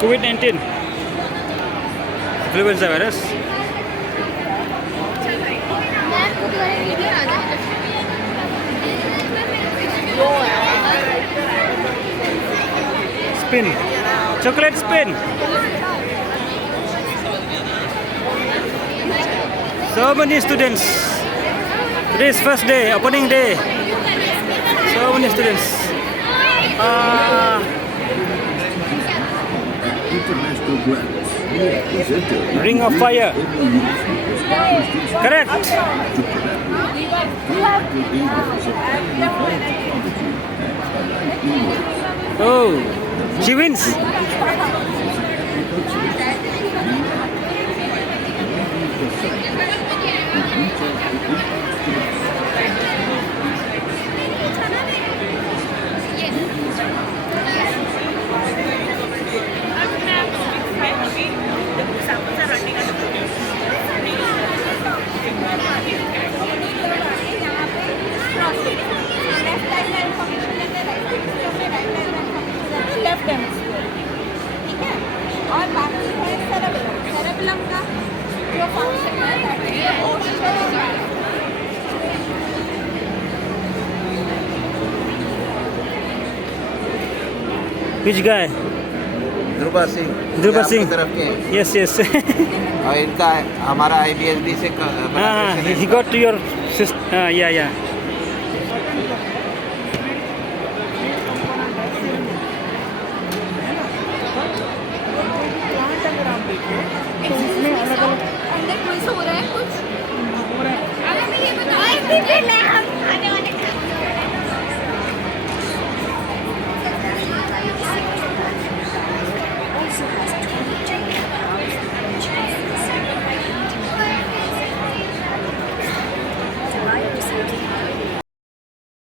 COVID-19 influenza virus. Spin, chocolate spin. So many students. Today's first day, opening day. So many students. Ring of Fire. Correct. Oh, she wins. Left hemisphere, ठीक है। और बाकी है cerebellum. Cerebellum का जो function है that is ocean. Which guy? Dhruva Singh. Dhruva Singh तरफ के। Yes, yes. और इनका हमारा IBSD से He got to your sister. Yeah, yeah.